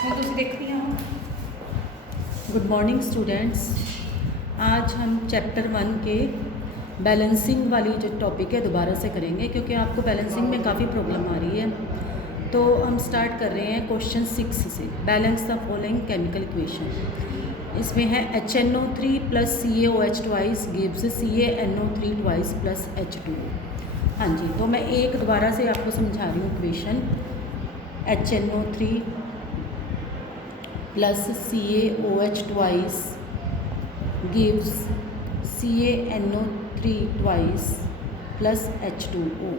मैं तो देखती हूँ। Good morning students. आज हम चैप्टर 1 के बैलेंसिंग वाली जो टॉपिक है दोबारा से करेंगे, क्योंकि आपको बैलेंसिंग में काफ़ी प्रॉब्लम आ रही है। तो हम स्टार्ट कर रहे हैं क्वेश्चन 6 से। Balance the following chemical equation. इसमें है HNO3 plus CaOH twice gives CaNO3 twice plus H2O। हाँ जी, तो मैं एक दोबारा से आपको समझा रही हूँ equation. HNO3 plus CaOH twice gives CaNO3 twice plus H2O।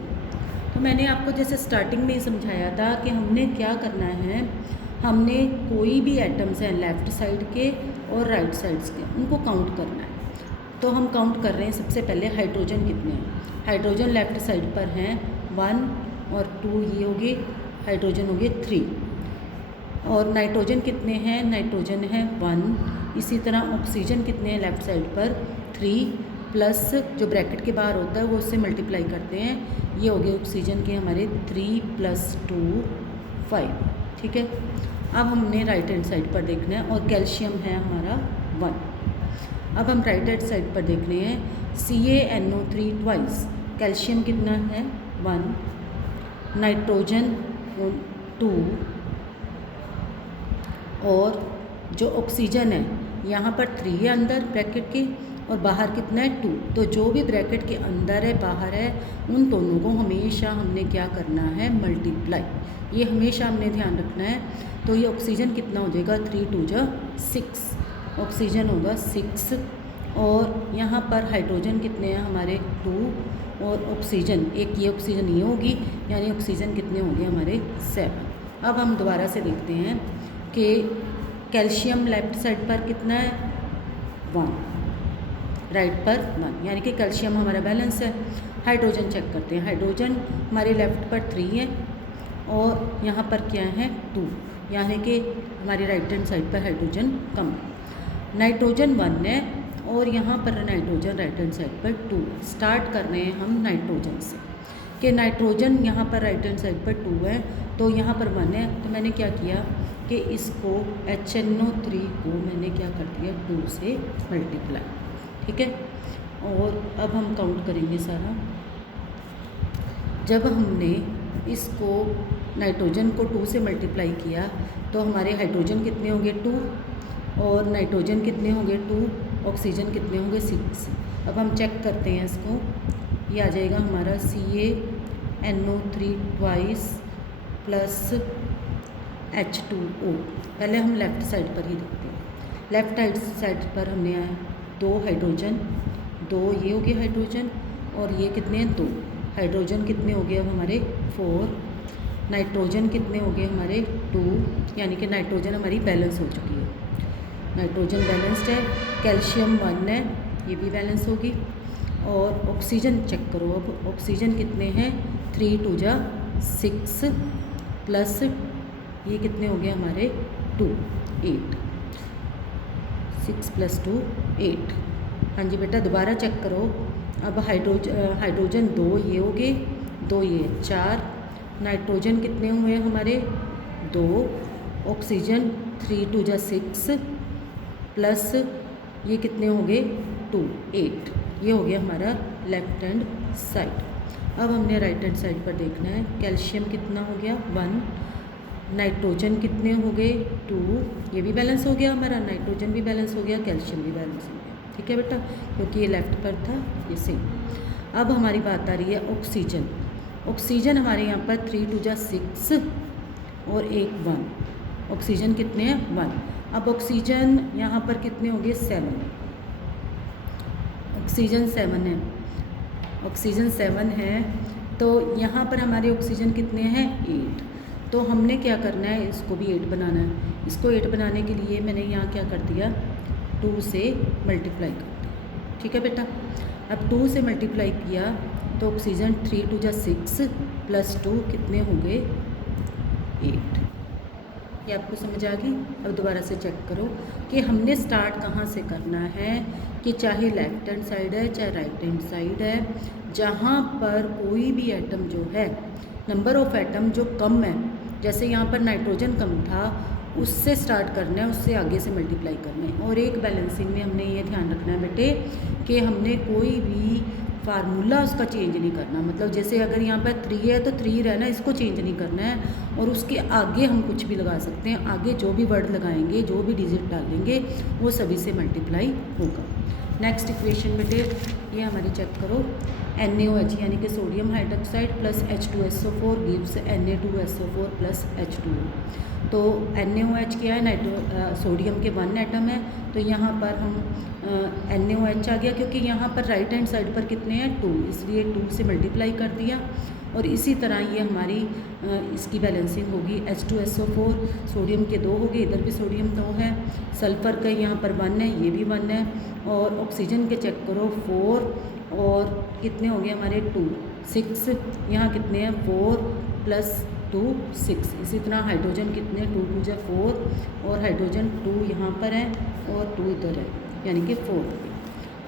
तो मैंने आपको जैसे स्टार्टिंग में ही समझाया था कि हमने क्या करना है, हमने कोई भी एटम्स हैं लेफ़्ट साइड के और राइट साइड्स के, उनको काउंट करना है। तो हम काउंट कर रहे हैं। सबसे पहले हाइड्रोजन कितने हैं। हाइड्रोजन लेफ़्ट साइड पर हैं 1 और 2, ये हो गए हाइड्रोजन, हो गए 3। और नाइट्रोजन कितने हैं, नाइट्रोजन है 1। इसी तरह ऑक्सीजन कितने हैं लेफ़्ट साइड पर 3, प्लस जो ब्रैकेट के बाहर होता है वो उससे मल्टीप्लाई करते हैं, ये हो गए ऑक्सीजन के हमारे 3 + 2 5। ठीक है। अब हमने राइट हैंड साइड पर देखना है और कैल्शियम है हमारा 1। अब हम राइट हैंड साइड पर देख रहे हैं CaNO3 ट्वाइस। कैल्शियम कितना है 1, नाइट्रोजन 2, और जो ऑक्सीजन है यहाँ पर 3 है अंदर ब्रैकेट के, और बाहर कितना है 2। तो जो भी ब्रैकेट के अंदर है बाहर है, उन दोनों को हमेशा हमने क्या करना है, मल्टीप्लाई। ये हमेशा हमने ध्यान रखना है। तो ये ऑक्सीजन कितना हो जाएगा 3 × 2 = 6, ऑक्सीजन होगा 6। और यहाँ पर हाइड्रोजन कितने हैं हमारे 2, और ऑक्सीजन एक, ये ऑक्सीजन ये होगी, यानी ऑक्सीजन कितने होंगे हमारे 7। अब हम दोबारा से देखते हैं कि कैल्शियम लेफ़्ट साइड पर कितना है 1, राइट पर 1, यानी कि कैल्शियम हमारा बैलेंस है। हाइड्रोजन चेक करते हैं। हाइड्रोजन हमारे लेफ़्ट पर 3 है और यहाँ पर क्या है 2, यानी कि हमारी राइट हैंड साइड पर हाइड्रोजन कम। नाइट्रोजन 1 है और यहाँ पर नाइट्रोजन राइट हैंड साइड पर 2। स्टार्ट कर रहे हैं हम नाइट्रोजन से कि नाइट्रोजन यहाँ पर राइट हैंड साइड पर 2 है, तो यहाँ पर 1 है। तो मैंने क्या किया कि इसको HNO3 को मैंने क्या कर दिया 2 से मल्टीप्लाई। ठीक है। और अब हम काउंट करेंगे सारा। जब हमने इसको नाइट्रोजन को 2 से मल्टीप्लाई किया तो हमारे हाइड्रोजन कितने होंगे 2, और नाइट्रोजन कितने होंगे 2, ऑक्सीजन कितने होंगे 6। अब हम चेक करते हैं इसको। ये आ जाएगा हमारा CaNO3 ट्वाइस प्लस H2O। पहले हम लेफ़्ट साइड पर ही देखते हैं। लेफ़्ट साइड पर हमने आया 2 हाइड्रोजन, 2 ये हो गए हाइड्रोजन, और ये कितने हैं 2। हाइड्रोजन कितने हो गए अब हमारे 4, नाइट्रोजन कितने हो गए हमारे 2, यानी कि नाइट्रोजन हमारी बैलेंस हो चुकी है। नाइट्रोजन बैलेंस्ड है। कैल्शियम 1 है, ये भी बैलेंस होगी। और ऑक्सीजन चेक करो। अब ऑक्सीजन कितने हैं 3 × 2 = 6, प्लस ये कितने हो गए हमारे 2, 8। 6 + 2 8। हाँ जी बेटा, दोबारा चेक करो। अब हाइड्रोजन 2 ये हो गए, 2 ये 4। नाइट्रोजन कितने हुए हमारे 2, ऑक्सीजन 3 × 2 = 6, प्लस ये कितने हो गए 2, 8। ये हो गया हमारा लेफ़्ट हैंड साइड। अब हमने राइट हैंड साइड पर देखना है। कैल्शियम कितना हो गया 1, नाइट्रोजन कितने हो गए 2, ये भी बैलेंस हो गया हमारा, नाइट्रोजन भी बैलेंस हो गया, कैल्शियम भी बैलेंस हो गया। ठीक है बेटा, क्योंकि ये लेफ़्ट पर था, ये सेम। अब हमारी बात आ रही है ऑक्सीजन। ऑक्सीजन हमारे यहाँ पर 3 × 2 = 6 और 1। ऑक्सीजन कितने हैं 1। अब ऑक्सीजन यहाँ पर कितने हो गए 7। ऑक्सीजन 7 है, ऑक्सीजन 7 है। तो यहाँ पर हमारे ऑक्सीजन कितने हैं 8। तो हमने क्या करना है, इसको भी 8 बनाना है। इसको 8 बनाने के लिए मैंने यहाँ क्या कर दिया 2 से मल्टीप्लाई कर दिया। ठीक है बेटा। अब 2 से मल्टीप्लाई किया तो ऑक्सीजन 3 × 2 = 6 प्लस 2 कितने हो गए 8। ये आपको समझ आ गई। अब दोबारा से चेक करो कि हमने स्टार्ट कहाँ से करना है, कि चाहे लेफ़्ट हैंड साइड है चाहे राइट हैंड साइड है, जहाँ पर कोई भी एटम जो है, नंबर ऑफ़ एटम जो कम है, जैसे यहाँ पर नाइट्रोजन कम था उससे स्टार्ट करना है, उससे आगे से मल्टीप्लाई करना है। और एक बैलेंसिंग में हमने ये ध्यान रखना है बेटे कि हमने कोई भी फार्मूला उसका चेंज नहीं करना। मतलब जैसे अगर यहाँ पर 3 है तो 3 रहना, इसको चेंज नहीं करना है। और उसके आगे हम कुछ भी लगा सकते हैं, आगे जो भी वर्ड लगाएंगे, जो भी डिजिट डालेंगे, वो सभी से मल्टीप्लाई होगा। नेक्स्ट इक्वेशन बेटे ये हमारी चेक करो, NaOH यानी कि sodium hydroxide plus H2SO4 gives Na2SO4 plus H2O। तो NaOH क्या है, सोडियम के 1 एटम है, तो यहाँ पर हम NaOH आ गया, क्योंकि यहाँ पर राइट हैंड साइड पर कितने हैं 2, इसलिए 2 से मल्टीप्लाई कर दिया। और इसी तरह ये हमारी इसकी बैलेंसिंग होगी, H2SO4 सोडियम के 2 हो गए, इधर भी सोडियम 2 है, सल्फ़र का यहाँ पर 1 है, ये भी 1 है। और ऑक्सीजन के चेक करो 4 और कितने हो गए हमारे 2, 6, यहाँ कितने हैं 4 + 2 6। इसी तरह हाइड्रोजन कितने 2 × 2 = 4 और हाइड्रोजन 2 यहाँ पर है और 2 इधर है, यानी कि 4।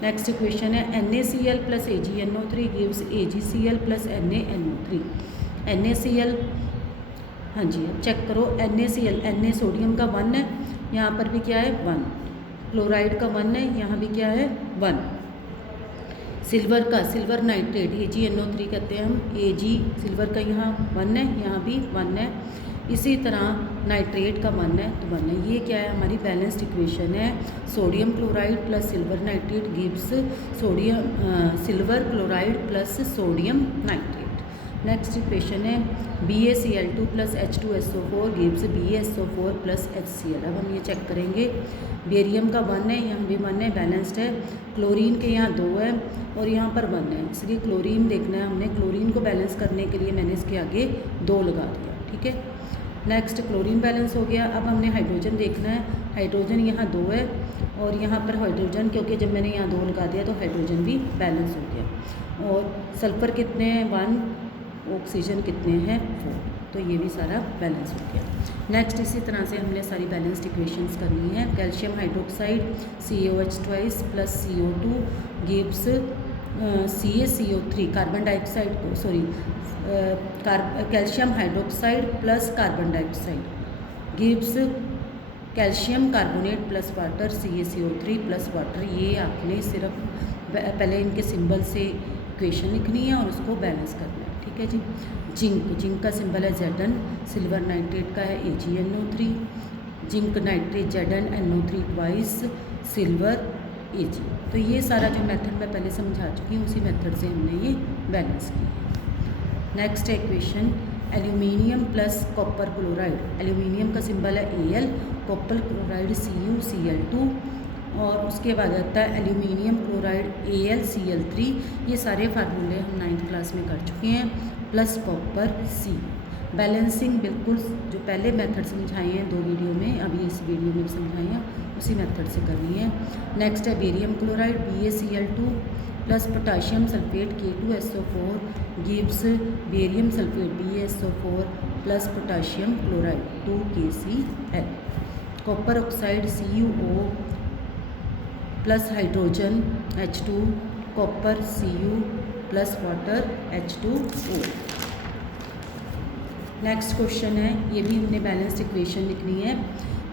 नेक्स्ट इक्वेशन है NaCl + AgNO3 gives AgCl + NaNO3। NaCl, हाँ जी, अब चेक करो NaCl, Na सोडियम का 1 है, यहाँ पर भी क्या है 1, क्लोराइड का 1 है, यहाँ भी क्या है 1, सिल्वर का, सिल्वर नाइट्रेट AgNO3 कहते हैं हम, Ag सिल्वर का यहाँ 1 है, यहाँ भी 1 है। इसी तरह नाइट्रेट का 1 है तो 1 है। ये क्या है हमारी बैलेंस्ड इक्वेशन है, sodium chloride plus silver nitrate gives silver chloride plus sodium nitrate. Next equation है BaCl2 + H2SO4 gives BaSO4 + HCl। अब हम ये चेक करेंगे, बेरियम का 1 है, यहाँ भी 1 है, बैलेंस्ड है। क्लोरीन के यहाँ 2 है और यहाँ पर 1 है, इसलिए क्लोरीन देखना है हमने। क्लोरीन को बैलेंस करने के लिए मैंने इसके आगे 2 लगा दिया, ठीक है। नेक्स्ट क्लोरीन बैलेंस हो गया। अब हमने हाइड्रोजन देखना है, हाइड्रोजन यहाँ 2 है और यहाँ पर हाइड्रोजन, क्योंकि जब मैंने यहाँ 2 लगा दिया तो हाइड्रोजन भी बैलेंस हो गया। और सल्फ़र कितने हैं 1, ऑक्सीजन कितने हैं 4, तो ये भी सारा बैलेंस हो गया। नेक्स्ट इसी तरह से हमने सारी बैलेंस्ड इक्वेशंस करनी है। Calcium hydroxide CaOH twice + CO2 gives CaCO3 carbon dioxide को, sorry calcium hydroxide plus carbon dioxide gives calcium carbonate plus water CaCO3 plus water. ये आपने सिर्फ पहले इनके सिंबल से इक्वेशन लिखनी है और उसको बैलेंस करना है, ठीक है जी। जिंक का सिंबल है Zn, सिल्वर नाइट्रेट का है AgNO3, zinc nitrate ZnNO3 twice, silver Ag। तो ये सारा जो मेथड मैं पहले समझा चुकी हूँ, उसी मेथड से हमने ये बैलेंस की है। नेक्स्ट है equation aluminium plus copper chloride. Aluminium का सिंबल है Al, कॉपर क्लोराइड CuCl2 और उसके बाद आता है एल्यूमिनियम क्लोराइड AlCl3। ये सारे फार्मूले हम 9th क्लास में कर चुके हैं, प्लस कॉपर C। बैलेंसिंग बिल्कुल जो पहले मेथड समझाए हैं 2 वीडियो में, अभी इस वीडियो में भी समझाए हैं, उसी मेथड से करनी है। नेक्स्ट है barium chloride BaCl2 plus potassium sulphate K2SO4 gives barium sulphate BaSO4 plus potassium chloride 2KCl। Copper oxide CuO plus hydrogen H2, copper Cu plus water H2O। Next question है, ये भी हमने बैलेंस्ड इक्वेशन लिखनी है।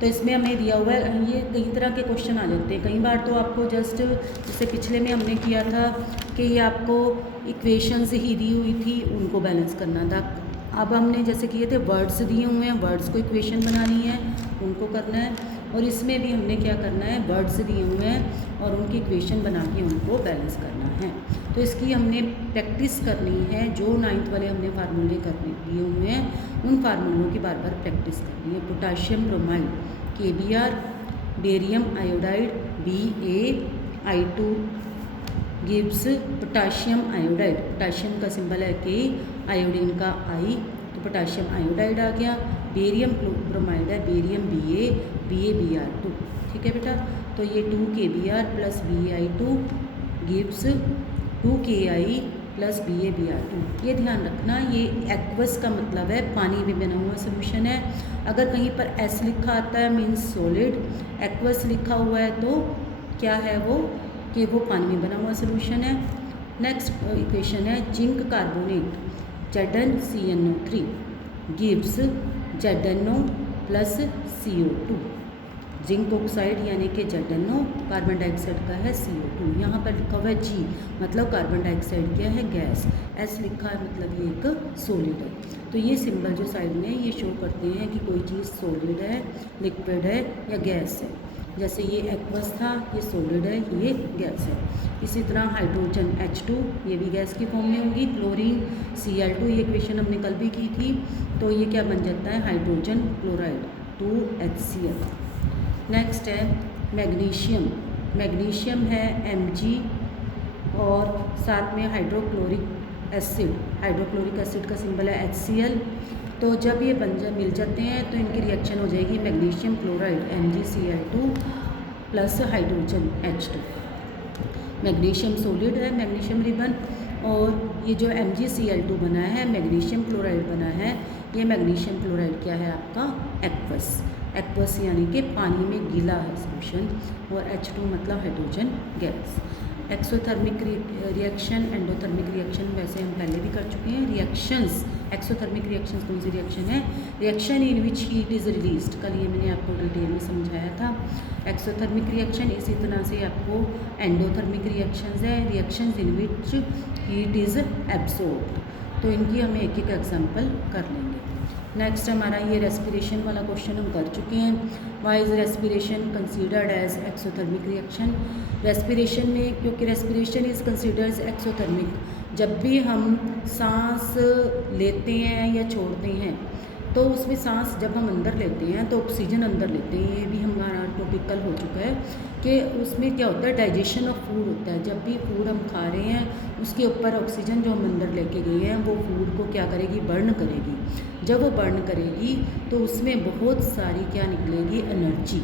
तो इसमें हमें दिया हुआ है, ये कई तरह के क्वेश्चन आ जाते हैं। कई बार तो आपको जस्ट जैसे पिछले में हमने किया था कि ये आपको इक्वेशंस ही दी हुई थी, उनको बैलेंस करना था। अब हमने जैसे किए थे वर्ड्स दिए हुए हैं, वर्ड्स को इक्वेशन बनानी है, उनको करना है। और इसमें भी हमने क्या करना है, वर्ड्स दिए हुए हैं और उनकी इक्वेशन बना के उनको बैलेंस करना है। तो इसकी हमने प्रैक्टिस करनी है, जो 9th वाले हमने फार्मूले करने दिए हुए हैं उन फार्मूलों की बार बार प्रैक्टिस करनी है। Potassium bromide KBr, barium iodide BaI2 gives potassium iodide. Potassium का सिंबल है K, आयोडीन का I, तो पोटाशियम आयोडाइड आ गया। बेरियम ब्रोमाइड है बेरियम BaBr2, ठीक है बेटा। तो ये 2KBr plus BaI2 gives 2Ki plus BaBr2। ये ध्यान रखना, ये एक्वस का मतलब है पानी में बना हुआ सोल्यूशन है। अगर कहीं पर S लिखा आता है मीन्स सॉलिड, एक्वस लिखा हुआ है तो क्या है वो, कि वो पानी में बना हुआ सोल्यूशन है। नेक्स्ट इक्वेशन है zinc carbonate ZnCnO3 gives ZnO plus CO2। Zinc oxide यानी कि ZnO, कार्बन डाइऑक्साइड का है CO2। यहाँ पर लिखा हुआ है G मतलब कार्बन डाइऑक्साइड क्या है, गैस। S लिखा है मतलब ये एक सॉलिड है। तो ये सिंबल जो साइड में ये शो करते हैं कि कोई चीज़ सॉलिड है, लिक्विड है या गैस है। जैसे ये एक्वस था, ये सॉलिड है, ये गैस है। इसी तरह हाइड्रोजन H2 ये भी गैस की फॉर्म में होगी। क्लोरीन Cl2 ये इक्वेशन हमने कल भी की थी। तो ये क्या बन जाता है, हाइड्रोजन क्लोराइड 2HCl। नेक्स्ट है मैग्नीशियम। मैग्नीशियम है Mg और साथ में हाइड्रोक्लोरिक एसिड। हाइड्रोक्लोरिक एसिड का सिंबल है HCl। तो जब ये मिल जाते हैं तो इनकी रिएक्शन हो जाएगी magnesium chloride MgCl2 plus hydrogen H2। Magnesium solid है, मैग्नीशियम रिबन, और ये जो MgCl2 बना है, मैग्नीशियम क्लोराइड बना है, ये मैग्नीशियम क्लोराइड क्या है आपका, एक्वस। एक्वस यानी कि पानी में गीला है सोल्यूशन, और H2 मतलब hydrogen gas. Exothermic reaction, endothermic reaction वैसे हम पहले भी कर चुके हैं। रिएक्शंस, एक्सोथर्मिक रिएक्शंस कौन सी रिएक्शन है, reaction in which heat is released. कल ये मैंने आपको डिटेल में समझाया था। एक्सोथर्मिक रिएक्शन, इसी तरह से आपको एंडोथर्मिक रिएक्शंस है, reactions in which heat is absorbed. तो इनकी हम एक एक एग्जांपल कर लेंगे। नेक्स्ट हमारा ये रेस्पिरेशन वाला क्वेश्चन हम कर चुके हैं। Why is respiration considered as exothermic reaction. Respiration में, क्योंकि रेस्पिरेशन इज़ कंसीडर्ड एक्सोथर्मिक, जब भी हम सांस लेते हैं या छोड़ते हैं तो उसमें सांस जब हम अंदर लेते हैं तो ऑक्सीजन अंदर लेते हैं। ये भी हमारा टॉपिकल हो चुका है कि उसमें क्या होता है, डाइजेशन ऑफ फूड होता है। जब भी फूड हम खा रहे हैं उसके ऊपर ऑक्सीजन जो हम अंदर लेके गए हैं वो फूड को क्या करेगी, बर्न करेगी। जब वो बर्न करेगी तो उसमें बहुत सारी क्या निकलेगी, एनर्जी।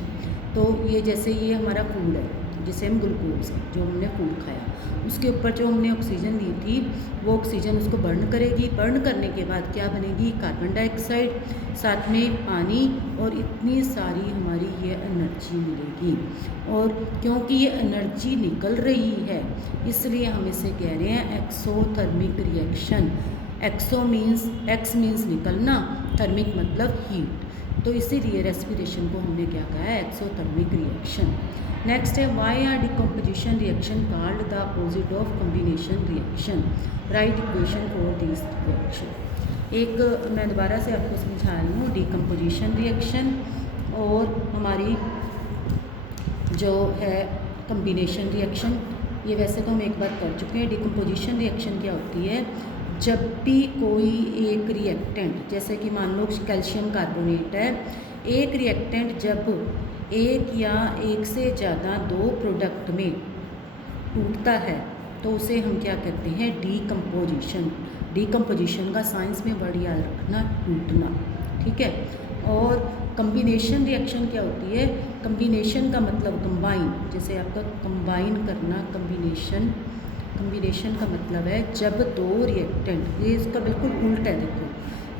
तो ये जैसे ये हमारा फूड है, जिसे हम ग्लूकोज है, जो हमने फूड खाया, उसके ऊपर जो हमने ऑक्सीजन ली थी वो ऑक्सीजन उसको बर्न करेगी। बर्न करने के बाद क्या बनेगी, कार्बन डाइऑक्साइड, साथ में पानी, और इतनी सारी हमारी ये एनर्जी मिलेगी। और क्योंकि ये एनर्जी निकल रही है इसलिए हम इसे कह रहे हैं exothermic reaction. Exo means, ex means निकलना, थर्मिक मतलब हीट। तो इसीलिए रेस्पिरेशन को हमने क्या कहा है, एक्सोथर्मिक रिएक्शन। नेक्स्ट है why are decomposition reaction called the opposite of combination reaction. Write equation for this reaction. एक मैं दोबारा से आपको समझा रही हूँ, डिकम्पोजिशन रिएक्शन और हमारी जो है कम्बिनेशन रिएक्शन। ये वैसे तो हम एक बार कर चुके हैं। डिकम्पोजिशन रिएक्शन क्या होती है, जब भी कोई एक रिएक्टेंट, जैसे कि मान लो कैल्शियम कार्बोनेट है, एक रिएक्टेंट जब एक या एक से ज़्यादा दो प्रोडक्ट में टूटता है तो उसे हम क्या कहते हैं, डीकम्पोजिशन। डीकम्पोजिशन का साइंस में वर्ड याद रखना, टूटना, ठीक है। और कम्बिनेशन रिएक्शन क्या होती है, कम्बिनेशन का मतलब कंबाइन, जैसे आपका कंबाइन करना, कम्बिनेशन। कम्बिनेशन का मतलब है जब दो रिएक्टेंट, ये इसका बिल्कुल उल्टा है, देखो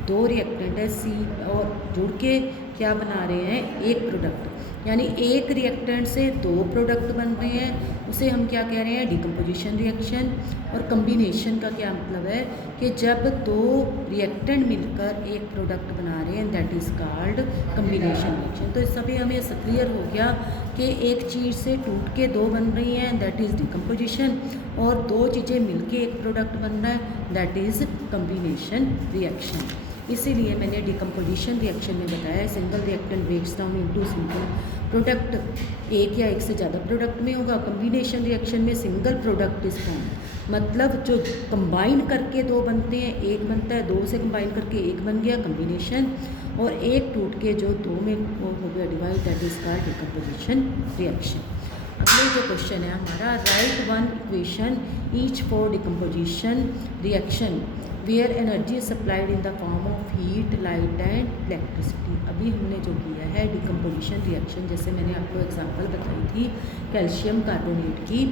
दो रिएक्टेंट है सी और जुड़ के क्या बना रहे हैं, एक प्रोडक्ट। यानी एक रिएक्टेंट से दो प्रोडक्ट बन रहे हैं, उसे हम क्या कह रहे हैं, डिकम्पोजिशन रिएक्शन। और कम्बिनेशन का क्या मतलब है कि जब दो रिएक्टेंट मिलकर एक प्रोडक्ट बना रहे हैं, that is called combination reaction. तो इस सभी हमें क्लियर हो गया कि एक चीज़ से टूट के दो बन रही हैं, दैट इज़ डिकम्पोजिशन, और दो चीज़ें मिलके एक प्रोडक्ट बन रहा है, दैट इज़ कम्बिनेशन रिएक्शन। इसीलिए मैंने डिकम्पोजिशन रिएक्शन में बताया single reactant breaks down into single product, एक या एक से ज़्यादा प्रोडक्ट में होगा। कम्बिनेशन रिएक्शन में सिंगल प्रोडक्ट इज फॉर्म, मतलब जो कंबाइन करके दो बनते हैं, एक बनता है, दो से कंबाइन करके एक बन गया कम्बिनेशन, और एक टूट के जो दो में वो हो गया divide, that is called decomposition reaction. अगले जो क्वेश्चन है हमारा, write one equation each for decomposition reaction where energy supplied in the form of heat, light and electricity. अभी हमने जो किया है डिकम्पोजिशन रिएक्शन, जैसे मैंने आपको एग्जांपल बताई थी कैल्शियम कार्बोनेट की,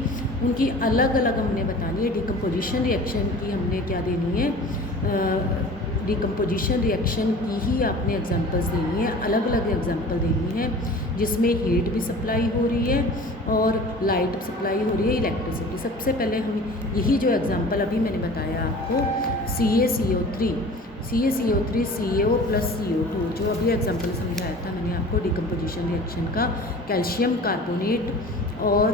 उनकी अलग अलग हमने बतानी है। डिकम्पोजिशन रिएक्शन की हमने क्या देनी है, डिकम्पोजिशन रिएक्शन की ही आपने एग्जांपल्स देनी है, अलग अलग एग्जांपल देनी है, जिसमें हीट भी सप्लाई हो रही है और लाइट सप्लाई हो रही है, इलेक्ट्रिसिटी। सबसे पहले हम यही जो एग्जांपल अभी मैंने बताया आपको, CaCO3, CaCO3 CaO plus CO2, जो अभी एग्जांपल समझाया था मैंने आपको डिकम्पोजिशन रिएक्शन का, कैल्शियम कार्बोनेट। और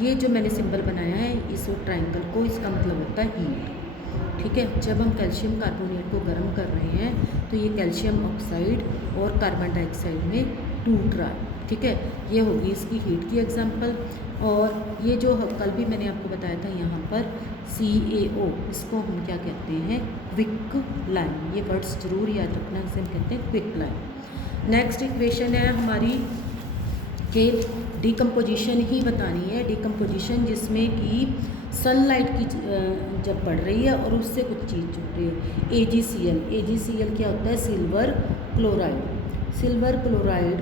ये जो मैंने सिंबल बनाया है इस ट्राइंगल को, इसका मतलब होता है हीट। ठीक है, जब हम कैल्शियम कार्बोनेट को गर्म कर रहे हैं तो ये कैल्शियम ऑक्साइड और कार्बन डाइऑक्साइड में टूट रहा है। ठीक है, ये होगी इसकी हीट की एग्जांपल। और ये जो कल भी मैंने आपको बताया था यहाँ पर CaO, इसको हम क्या कहते हैं, क्विक लाइन। ये वर्ड्स जरूर याद रखना, इसे हम कहते हैं क्विक लाइन। नेक्स्ट इक्वेशन है हमारी कि डिकम्पोजिशन ही बतानी है, डिकम्पोजिशन जिसमें कि सनलाइट की जब पड़ रही है और उससे कुछ चीज़ जुड़ रही है। AgCl क्या होता है, सिल्वर क्लोराइड। सिल्वर क्लोराइड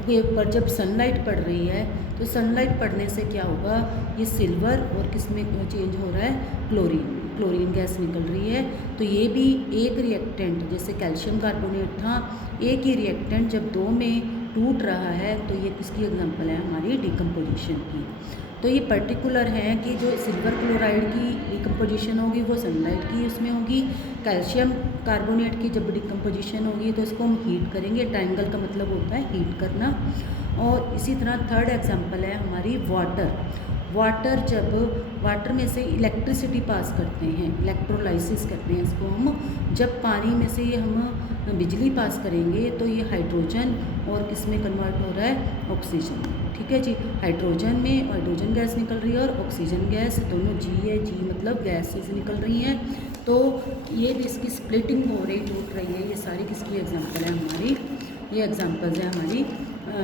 के ऊपर जब सनलाइट पड़ रही है तो सनलाइट पड़ने से क्या होगा, ये सिल्वर और किस में चेंज हो रहा है, क्लोरीन गैस निकल रही है। तो ये भी एक रिएक्टेंट, जैसे कैल्शियम कार्बोनेट था, एक ही रिएक्टेंट जब दो में टूट रहा है तो ये किसकी एग्जांपल है, हमारी डिकम्पोजिशन की। तो ये पर्टिकुलर है कि जो सिल्वर क्लोराइड की डिकम्पोजिशन होगी वो सनलाइट की उसमें होगी। कैल्शियम कार्बोनेट की जब डिकम्पोजिशन होगी तो इसको हम हीट करेंगे। ट्रायंगल का मतलब होता है हीट करना। और इसी तरह थर्ड एग्जांपल है हमारी वाटर। जब वाटर में से इलेक्ट्रिसिटी पास करते हैं, इलेक्ट्रोलाइसिस करते हैं इसको हम, जब पानी में से हम बिजली पास करेंगे तो ये हाइड्रोजन और किस में कन्वर्ट हो रहा है, ऑक्सीजन। ठीक है जी, हाइड्रोजन में हाइड्रोजन गैस निकल रही है और ऑक्सीजन गैस, दोनों जी है, जी मतलब गैसेस निकल रही हैं। तो ये भी इसकी स्प्लिटिंग हो रही, टूट रही है। ये सारी किसकी एग्जांपल है हमारी, ये एग्जांपल्स है हमारी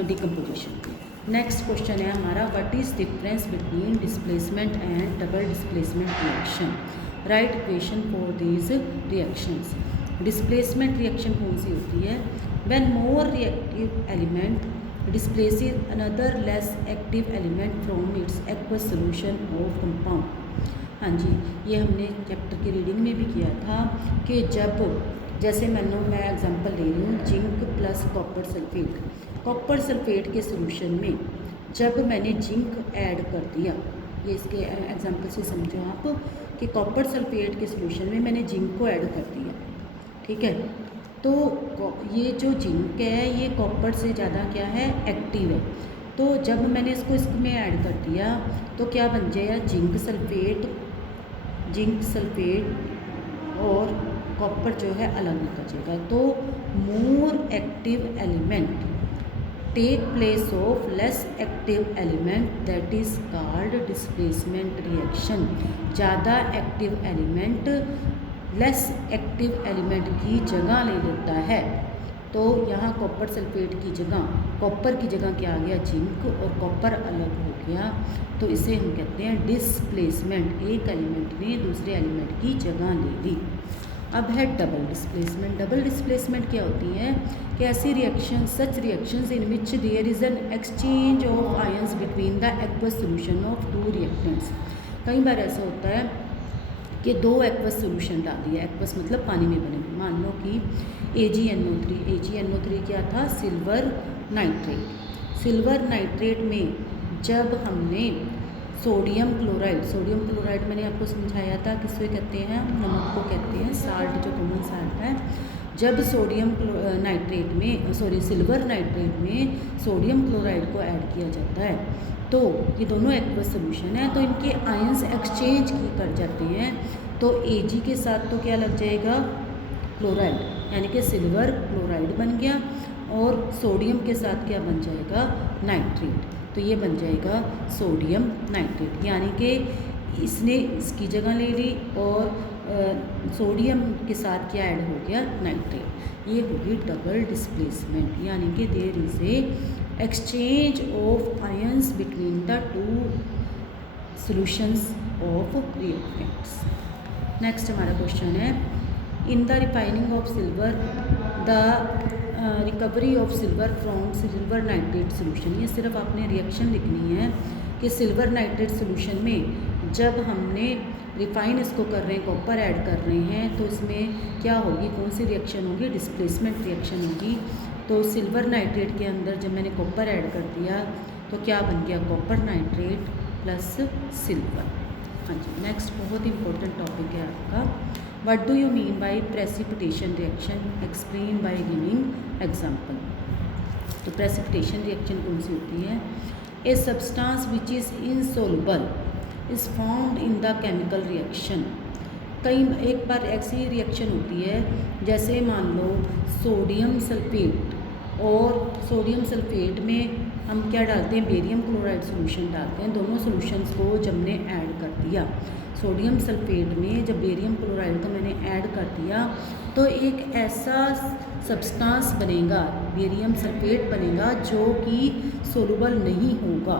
डिकम्पोजिशन की। नेक्स्ट क्वेश्चन है हमारा, what is difference between displacement and double displacement reaction, write equation for these reactions. Displacement reaction कौन सी होती है, when more reactive element displaces another less active element from its aqueous solution of compound. हाँ जी, ये हमने chapter की reading में भी किया था कि जब, जैसे मैं एग्जांपल ले रही हूँ, zinc plus copper sulphate. Copper sulphate के सोल्यूशन में जब मैंने जिंक ऐड कर दिया, ये इसके एग्जांपल से समझो आप कि कॉपर सल्फेट के सोल्यूशन में मैंने जिंक को ऐड कर दिया। ठीक है, तो ये जो जिंक है ये कॉपर से ज़्यादा क्या है, एक्टिव है। तो जब मैंने इसको इसमें ऐड कर दिया तो क्या बन जाएगा, जिंक सल्फेट और कॉपर जो है अलग निकल जाएगा। तो more active element take place of less active element, that is called displacement reaction. ज़्यादा active element less active element की जगह ले लेता है। तो यहाँ कॉपर सल्फेट की जगह, कॉपर की जगह क्या आ गया, जिंक, और कॉपर अलग हो गया। तो इसे हम कहते हैं डिस्प्लेसमेंट। एक एलिमेंट ने दूसरे एलिमेंट की जगह ले ली। अब है डबल डिस्प्लेसमेंट। डबल डिस्प्लेसमेंट क्या होती है कि ऐसी reaction, such reactions in which there is an exchange of ions between the aqueous solution of two reactants. कई बार ऐसा होता है कि दो एक्वस सोल्यूशन डाल दिया, एक्वस मतलब पानी में बने, मान लो कि AgNO3 क्या था, सिल्वर नाइट्रेट में जब हमने सोडियम क्लोराइड मैंने आपको समझाया था किससे कहते हैं, नमक को कहते हैं, साल्ट जो कॉमन साल्ट है। जब सिल्वर नाइट्रेट में सोडियम क्लोराइड को ऐड किया जाता है तो ये दोनों एक्वस सोल्यूशन है, तो इनके आयंस एक्सचेंज कर जाते हैं। तो Ag के साथ तो क्या लग जाएगा, क्लोराइड, यानी कि सिल्वर क्लोराइड बन गया, और सोडियम के साथ क्या बन जाएगा, नाइट्रेट। तो ये बन जाएगा सोडियम नाइट्रेट, यानी कि इसने इसकी जगह ले ली और सोडियम के साथ क्या ऐड हो गया, नाइट्रेट। ये होगी डबल डिस्प्लेसमेंट, यानी कि there is a exchange of ions between the two solutions of reactants. Next हमारा क्वेश्चन है, in the refining of silver the recovery of silver from silver nitrate solution. ये सिर्फ आपने रिएक्शन लिखनी है कि सिल्वर नाइट्रेट सोल्यूशन में जब हमने रिफाइन इसको कर रहे हैं, कॉपर ऐड कर रहे हैं, तो इसमें क्या होगी, कौन सी रिएक्शन होगी, डिस्प्लेसमेंट रिएक्शन होगी। तो सिल्वर नाइट्रेट के अंदर जब मैंने कॉपर ऐड कर दिया तो क्या बन गया, कॉपर नाइट्रेट प्लस सिल्वर। हाँ जी, नेक्स्ट बहुत इंपॉर्टेंट टॉपिक है आपका what do you mean by precipitation reaction, explain by giving example. तो प्रेसिपिटेशन रिएक्शन कौन सी होती है? A substance which is insoluble is formed in the chemical reaction. कई एक बार ऐसी रिएक्शन होती है जैसे मान लो सोडियम सल्फेट, और सोडियम सल्फेट में हम क्या डालते हैं, बेरियम क्लोराइड सॉल्यूशन डालते हैं। दोनों सॉल्यूशंस को जब हमने ऐड कर दिया, सोडियम सल्फेट में जब बेरियम क्लोराइड को मैंने ऐड कर दिया तो एक ऐसा सब्सटेंस बनेगा, बेरियम सल्फेट बनेगा जो कि सोलुबल नहीं होगा,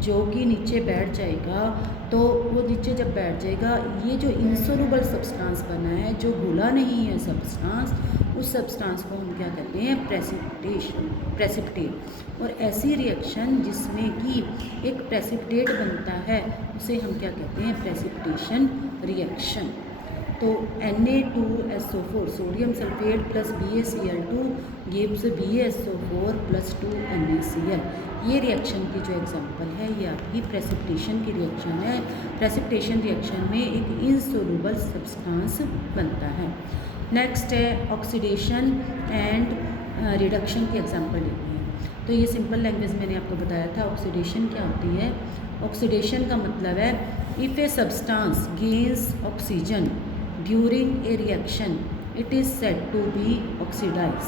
जो कि नीचे बैठ जाएगा। तो वो नीचे जब बैठ जाएगा, ये जो इनसोलुबल सब्सटेंस बना है, जो घुला नहीं है सब्सटेंस, उस सब्सटेंस को हम क्या कहते हैं, प्रेसिपिटेट। और ऐसी रिएक्शन जिसमें कि एक प्रेसिपिटेट बनता है उसे हम क्या कहते हैं, प्रेसिपिटेशन रिएक्शन। तो Na2SO4 sodium sulphate plus BaCl2 gives BaSO4 plus 2 NaCl। ये रिएक्शन की जो एग्जांपल है ये आपकी प्रेसिपिटेशन की रिएक्शन है। प्रेसिपिटेशन रिएक्शन में एक इनसोल्युबल सब्सटेंस बनता है। नेक्स्ट है ऑक्सीडेशन एंड रिडक्शन की एग्जांपल लेनी है। तो ये सिंपल लैंग्वेज मैंने आपको बताया था। ऑक्सीडेशन क्या होती है? ऑक्सीडेशन का मतलब है if a substance gains oxygen during a reaction it is said to be oxidise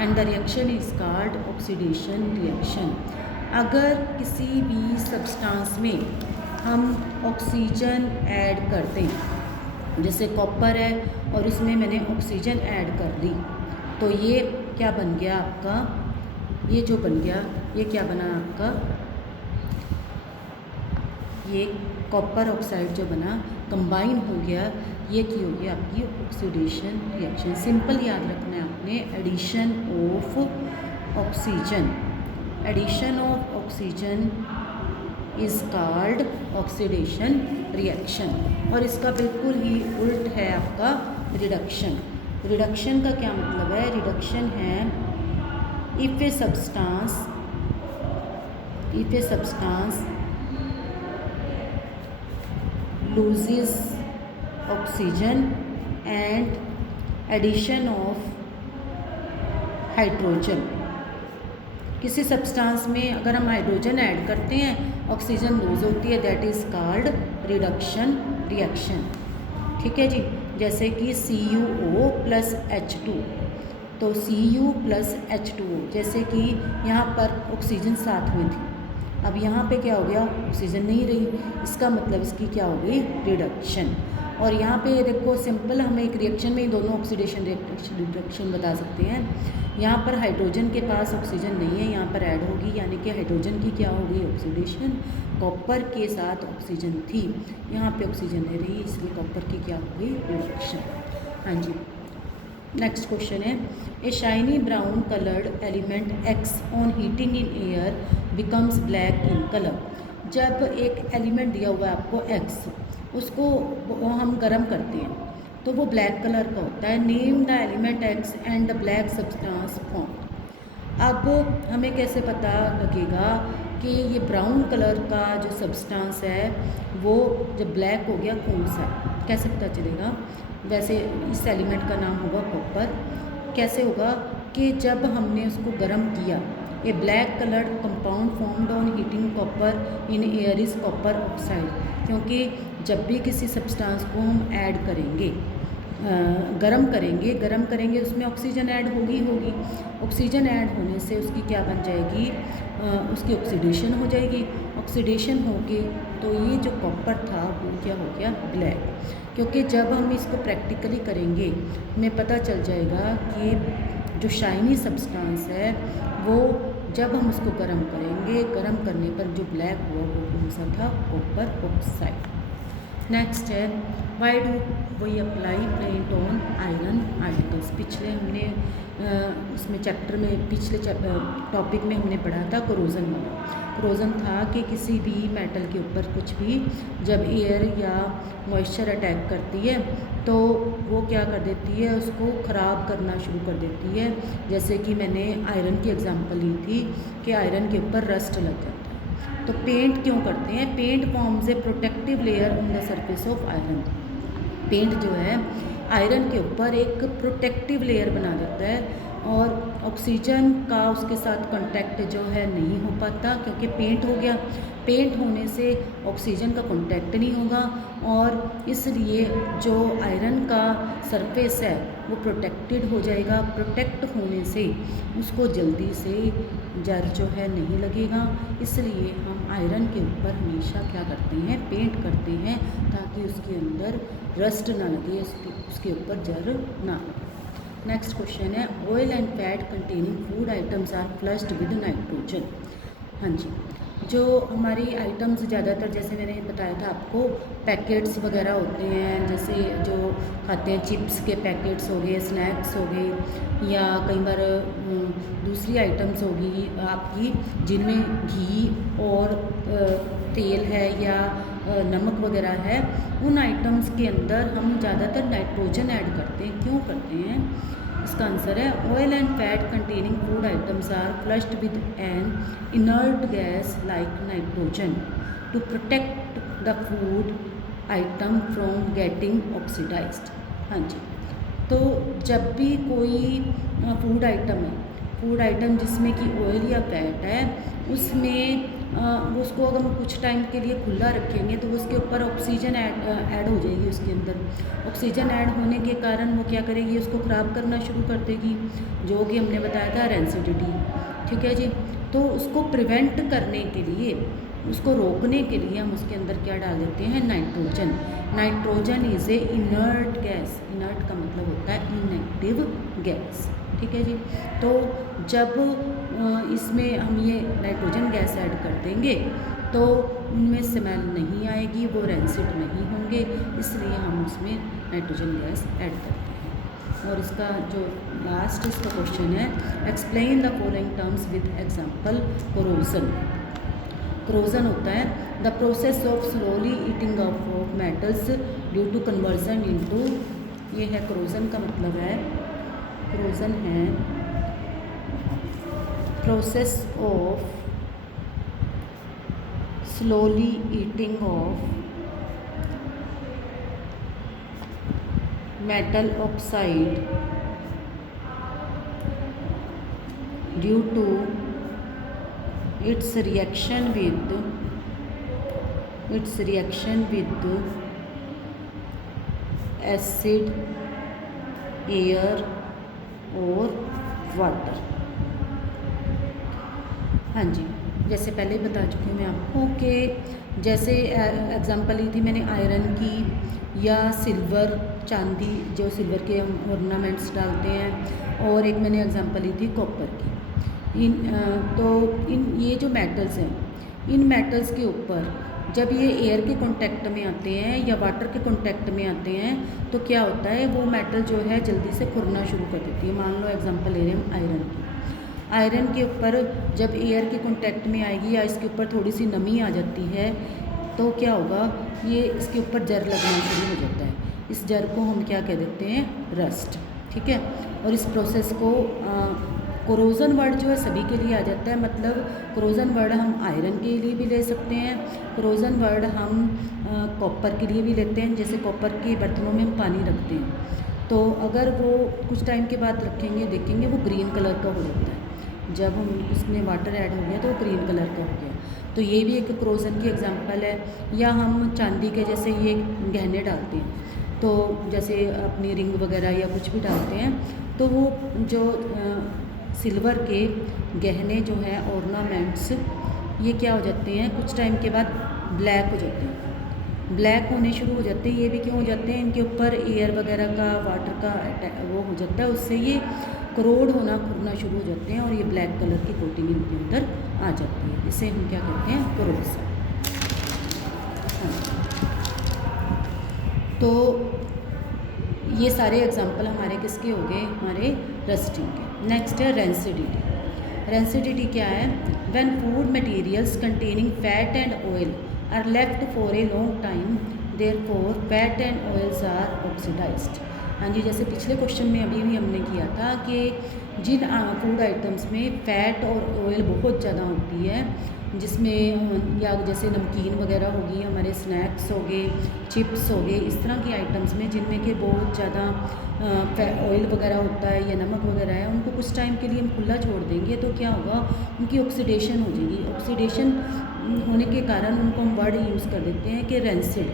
and the reaction is called oxidation reaction. अगर किसी भी सब्सटेंस में हम ऑक्सीजन ऐड कर दें, जैसे कॉपर है और इसमें मैंने ऑक्सीजन ऐड कर दी, तो ये क्या बन गया आपका, ये जो बन गया ये क्या बना आपका, ये कॉपर ऑक्साइड जो बना कंबाइन हो गया, ये की होगी आपकी ऑक्सीडेशन रिएक्शन। सिंपल याद रखना है आपने, addition of oxygen, addition of oxygen is called oxidation reaction. और इसका बिल्कुल ही उल्ट है आपका रिडक्शन। रिडक्शन का क्या मतलब है? रिडक्शन है if a substance loses oxygen and addition of hydrogen. किसी सब्सटेंस में अगर हम हाइड्रोजन ऐड करते हैं, ऑक्सीजन लूज होती है, that is called reduction reaction. ठीक है जी। जैसे कि CuO प्लस H2, तो Cu प्लस H2O, जैसे कि यहाँ पर ऑक्सीजन साथ में थी, अब यहाँ पे क्या हो गया, ऑक्सीजन नहीं रही, इसका मतलब इसकी क्या हो गई, रिडक्शन। और यहाँ पे देखो सिंपल, हम एक रिएक्शन में ही दोनों ऑक्सीडेशन रिडक्शन बता सकते हैं। यहाँ पर हाइड्रोजन के पास ऑक्सीजन नहीं है, यहाँ पर ऐड होगी, यानी कि हाइड्रोजन की क्या होगी, ऑक्सीडेशन। कॉपर के साथ ऑक्सीजन थी, यहाँ पे ऑक्सीजन नहीं रही, इसलिए कॉपर की क्या हो गई, रिडक्शन। हाँ जी। नेक्स्ट क्वेश्चन है, a shiny brown coloured element X on heating in air becomes black in colour. जब एक एलिमेंट दिया हुआ है आपको X, उसको हम गर्म करते हैं तो वो ब्लैक कलर का होता है। Name the element X and the black substance form. अब हमें कैसे पता लगेगा कि ये ब्राउन कलर का जो सब्सटेंस है वो जब ब्लैक हो गया कौन सा है, कैसे पता चलेगा? वैसे इस एलिमेंट का नाम होगा कॉपर। कैसे होगा कि जब हमने उसको गर्म किया, a black coloured compound formed on heating copper in air is copper oxide. क्योंकि जब भी किसी सब्सटेंस को हम ऐड करेंगे, गरम करेंगे उसमें ऑक्सीजन ऐड होगी। ऑक्सीजन ऐड होने से उसकी क्या बन जाएगी, उसकी ऑक्सीडेशन हो जाएगी। ऑक्सीडेशन होगी तो ये जो कॉपर था वो क्या हो गया, ब्लैक। क्योंकि जब हम इसको प्रैक्टिकली करेंगे हमें पता चल जाएगा कि जो शाइनी सब्सटेंस है वो जब हम उसको गर्म करेंगे, गर्म करने पर जो ब्लैक हुआ वो कौन सा था, कॉपर ऑक्साइड। नेक्स्ट है, why do we apply paint on iron articles. पिछले हमने इसमें चैप्टर में, पिछले टॉपिक में हमने पढ़ा था कोरोजन वाला। कोरोजन था कि किसी भी मेटल के ऊपर कुछ भी जब एयर या मॉइस्चर अटैक करती है तो वो क्या कर देती है, उसको ख़राब करना शुरू कर देती है। जैसे कि मैंने आयरन की एग्जांपल ली थी कि आयरन के ऊपर रस्ट लग जाता है। तो पेंट क्यों करते हैं? Paint forms a protective layer on the surface of iron. Paint जो है आयरन के ऊपर एक प्रोटेक्टिव लेयर बना देता है और ऑक्सीजन का उसके साथ कांटेक्ट जो है नहीं हो पाता, क्योंकि पेंट हो गया। पेंट होने से ऑक्सीजन का कांटेक्ट नहीं होगा और इसलिए जो आयरन का सरफेस है वो प्रोटेक्टेड हो जाएगा। प्रोटेक्ट होने से उसको जल्दी से जर जो है नहीं लगेगा, इसलिए हम आयरन के ऊपर हमेशा क्या करते हैं, पेंट करते हैं, ताकि उसके अंदर रस्ट ना लगे, उसके ऊपर जर ना लगे। नेक्स्ट क्वेश्चन है, oil and fat containing food items are flushed with nitrogen. हाँ जी, जो हमारी आइटम्स ज़्यादातर, जैसे मैंने बताया था आपको, पैकेट्स वगैरह होते हैं, जैसे जो खाते हैं चिप्स के पैकेट्स हो गए, स्नैक्स हो गए, या कई बार दूसरी आइटम्स होगी आपकी जिनमें घी और तेल है या नमक वगैरह है, उन आइटम्स के अंदर हम ज़्यादातर नाइट्रोजन ऐड करते हैं। क्यों करते हैं? इसका आंसर है, oil and fat containing food items are flushed with an inert gas like nitrogen to protect the food item from getting oxidized. हाँ जी, तो जब भी कोई फूड आइटम है, फूड आइटम जिसमें कि ऑयल या फैट है, उसमें उसको अगर हम कुछ टाइम के लिए खुला रखेंगे तो उसके ऊपर ऑक्सीजन ऐड हो जाएगी। उसके अंदर ऑक्सीजन ऐड होने के कारण वो क्या करेगी, उसको ख़राब करना शुरू कर देगी, जो कि हमने बताया था रेंसिडिटी। ठीक है जी, तो उसको प्रिवेंट करने के लिए, उसको रोकने के लिए हम उसके अंदर क्या डाल देते हैं, nitrogen. Nitrogen is a inert gas. Inert का मतलब होता है इनएक्टिव गैस। ठीक है जी, तो जब इसमें हम ये नाइट्रोजन गैस ऐड कर देंगे तो उनमें स्मेल नहीं आएगी, वो रेंसिड नहीं होंगे, इसलिए हम उसमें नाइट्रोजन गैस ऐड करते हैं। और इसका जो लास्ट इसका क्वेश्चन है, explain the following terms with example. Corrosion. Corrosion होता है the process of slowly eating off metals due to conversion into, ये है कोरोजन का मतलब है, कोरोजन है process of slowly eating off metal oxide due to its reaction with acid, air और water. हाँ जी, जैसे पहले ही बता चुकी हूँ मैं आपको कि जैसे एग्जांपल ली थी मैंने आयरन की या सिल्वर, चांदी, जो सिल्वर के हम ऑर्नामेंट्स डालते हैं, और एक मैंने एग्जांपल ली थी कॉपर की। ये जो मेटल्स हैं, इन मेटल्स के ऊपर जब ये एयर के कांटेक्ट में आते हैं या वाटर के कांटेक्ट में आते हैं तो क्या होता है, वो मेटल जो है जल्दी से खुरना शुरू कर देती है। मान लो एग्जांपल ले रहे हैं हम आयरन की। आयरन के ऊपर जब एयर के कांटेक्ट में आएगी या इसके ऊपर थोड़ी सी नमी आ जाती है तो क्या होगा, ये इसके ऊपर जर लगना शुरू हो जाता है। इस जर को हम क्या कह देते हैं, रस्ट। ठीक है, और इस प्रोसेस को कोरोजन वर्ड जो है सभी के लिए आ जाता है। मतलब कोरोजन वर्ड हम आयरन के लिए भी ले सकते हैं, कोरोजन वर्ड हम कॉपर के लिए भी लेते हैं। जैसे कॉपर के बर्तनों में हम पानी रखते हैं तो अगर वो कुछ टाइम के बाद रखेंगे, देखेंगे वो ग्रीन कलर का हो जाता है। जब हम उसमें वाटर ऐड हो गया तो वो ग्रीन कलर का हो गया, तो ये भी एक कोरोजन की एग्जांपल है। या हम चांदी के जैसे ये गहने डालते हैं, तो जैसे अपनी रिंग वगैरह या कुछ भी डालते हैं, तो वो जो सिल्वर के गहने जो हैं ऑर्नामेंट्स, ये क्या हो जाते हैं, कुछ टाइम के बाद ब्लैक हो जाते हैं, ब्लैक होने शुरू हो जाते हैं। ये भी क्यों हो जाते हैं, इनके ऊपर एयर वगैरह का, वाटर का वो हो जाता है, उससे ये करोड होना, खुरना शुरू हो जाते हैं और ये ब्लैक कलर की कोटिंग इनके अंदर आ जाती है। इसे हम क्या कहते हैं, कोरोजन। तो ये सारे एग्जाम्पल हमारे किसके हो गए, हमारे रस्टिंग के। नेक्स्ट है रेंसिडिटी। रेंसिडिटी क्या है, when food materials containing fat and oil are left for a long time therefore fat and oils are oxidized. हाँ जी, जैसे पिछले क्वेश्चन में अभी भी हमने किया था कि जिन फूड आइटम्स में फ़ैट और ऑयल बहुत ज़्यादा होती है जिसमें या जैसे नमकीन वगैरह होगी, हमारे स्नैक्स हो गए, चिप्स हो गए, इस तरह की आइटम्स में जिनमें कि बहुत ज़्यादा ऑयल वगैरह होता है या नमक वगैरह है, उनको कुछ टाइम के लिए हम खुला छोड़ देंगे तो क्या होगा, उनकी ऑक्सीडेशन हो जाएगी। ऑक्सीडेशन होने के कारण उनको हम वर्ड यूज़ कर देते हैं कि रेंसिड।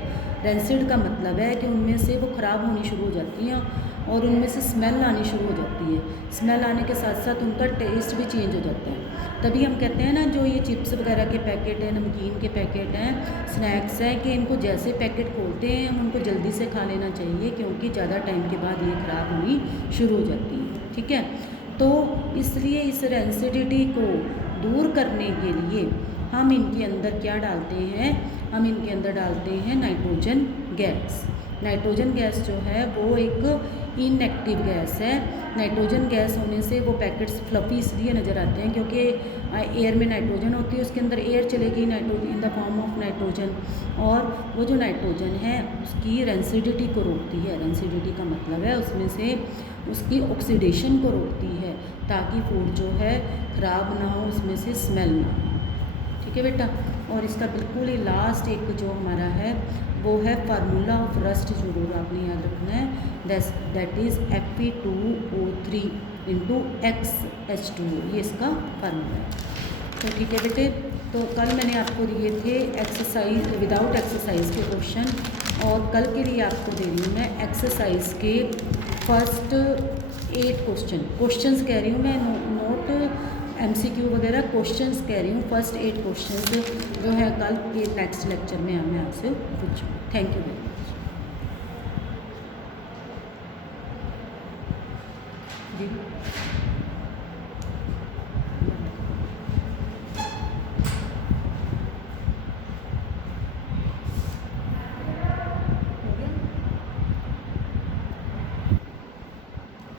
रेंसिड का मतलब है कि उनमें से वो ख़राब होनी शुरू हो जाती हैं और उनमें से स्मेल आनी शुरू हो जाती है। स्मेल आने के साथ साथ उनका टेस्ट भी चेंज हो जाता है। तभी हम कहते हैं ना, जो ये चिप्स वगैरह के पैकेट हैं, नमकीन के पैकेट हैं, स्नैक्स हैं, कि इनको जैसे पैकेट खोलते हैं हम उनको जल्दी से खा लेना चाहिए, क्योंकि ज़्यादा टाइम के बाद ये ख़राब होनी शुरू हो जाती है। ठीक है, तो इसलिए इस रेंसिडिटी को दूर करने के लिए हम इनके अंदर क्या डालते हैं, हम इनके अंदर डालते हैं नाइट्रोजन गैस। नाइट्रोजन गैस जो है वो एक इनएक्टिव गैस है। नाइट्रोजन गैस होने से वो पैकेट्स फ्लफी इसलिए नज़र आते हैं क्योंकि एयर में नाइट्रोजन होती है, उसके अंदर एयर चलेगी nitrogen in the form of nitrogen, और वो जो नाइट्रोजन है उसकी रेंसिडिटी को रोकती है। रेंसिडिटी का मतलब है उसमें से उसकी ऑक्सीडेशन को रोकती है, ताकि फूड जो है ख़राब ना हो, उसमें से स्मेल ना हो। ठीक है बेटा, और इसका बिल्कुल ही लास्ट एक जो हमारा है वो है फार्मूला ऑफ रस्ट, ज़रूर आपने याद रखना है। That is Fe2O3 into XH2O, ये इसका फार्मूला है। तो ठीक है बेटे, तो कल मैंने आपको दिए थे एक्सरसाइज विदाउट एक्सरसाइज के क्वेश्चन, और कल के लिए आपको दे रही हूँ मैं एक्सरसाइज के फर्स्ट 8 क्वेश्चंस कह रही हूँ मैं, नोट MCQ वगैरह क्वेश्चंस कह रही हूँ। फर्स्ट 8 क्वेश्चंस जो है कल के नेक्स्ट लेक्चर में मैं आपसे पूछूँ। Thank you very much ji.